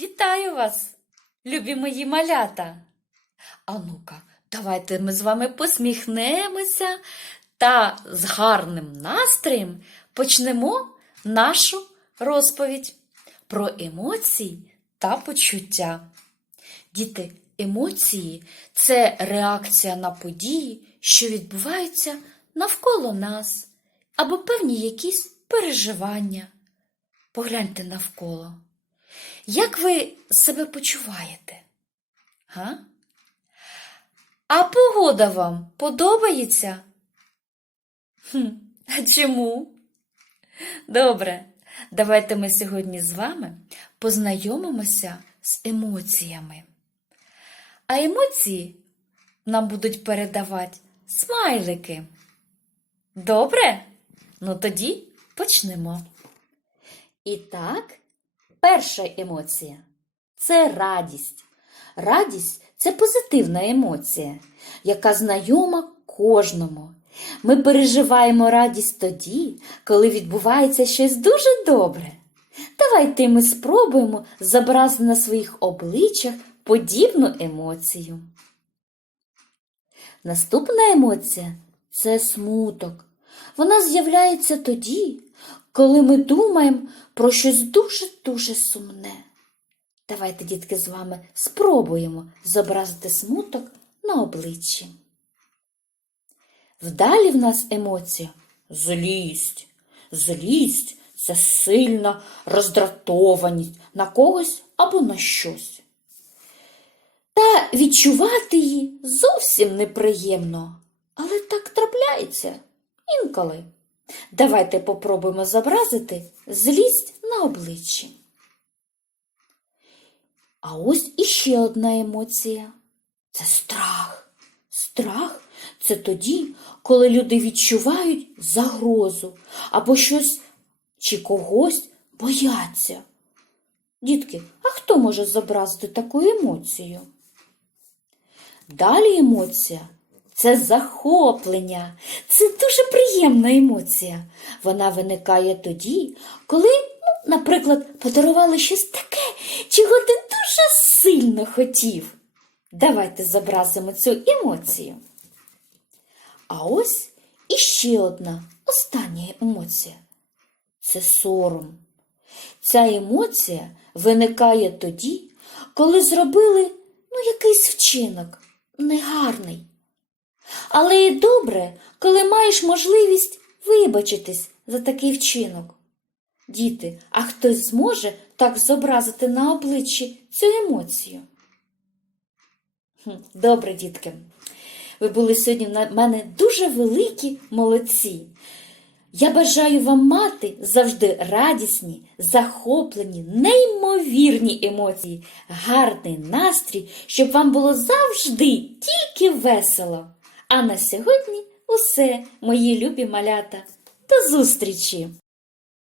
Вітаю вас, любі мої малята. А ну-ка, давайте ми з вами посміхнемося та з гарним настроєм почнемо нашу розповідь про емоції та почуття. Діти, емоції це реакція на події, що відбуваються навколо нас, або певні якісь переживання. Погляньте навколо. Як ви себе почуваєте? Га? А погода вам подобається? Хм, а чому? Добре, давайте ми сьогодні з вами познайомимося з емоціями. А емоції нам будуть передавати смайлики. Добре? Ну тоді почнемо. І так, перша емоція це радість. Радість це позитивна емоція, яка знайома кожному. Ми переживаємо радість тоді, коли відбувається щось дуже добре. Давайте ми спробуємо зобразити на своїх обличчях подібну емоцію. Наступна емоція це смуток. Вона з'являється тоді, коли ми думаємо про щось дуже-дуже сумне. Давайте, дітки, з вами спробуємо зобразити смуток на обличчі. Вдалі в нас емоція злість. Злість це сильна роздратованість на когось або на щось. Та відчувати її зовсім неприємно, але так трапляється інколи. Давайте попробуємо зобразити злість на обличчі. А ось іще одна емоція це страх. Страх це тоді, коли люди відчувають загрозу або щось чи когось бояться. Дітки, а хто може зобразити таку емоцію? Далі емоція це захоплення. Це дуже приємна емоція. Вона виникає тоді, коли, ну, наприклад, подарували щось таке, чого ти дуже сильно хотів. Давайте зобразимо цю емоцію. А ось іще одна остання емоція це сором. Ця емоція виникає тоді, коли зробили ну, якийсь вчинок негарний. Але і добре, коли маєш можливість вибачитись за такий вчинок. Діти, а хтось зможе так зобразити на обличчі цю емоцію? Добре, дітки. Ви були сьогодні в мене дуже великі молодці. Я бажаю вам мати завжди радісні, захоплені, неймовірні емоції, гарний настрій, щоб вам було завжди тільки весело. А на сьогодні усе, мої любі малята. До зустрічі!